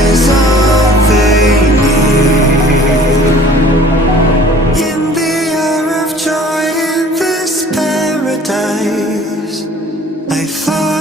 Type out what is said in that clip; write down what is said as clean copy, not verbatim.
is all they need. In the hour of joy in this paradise, I thought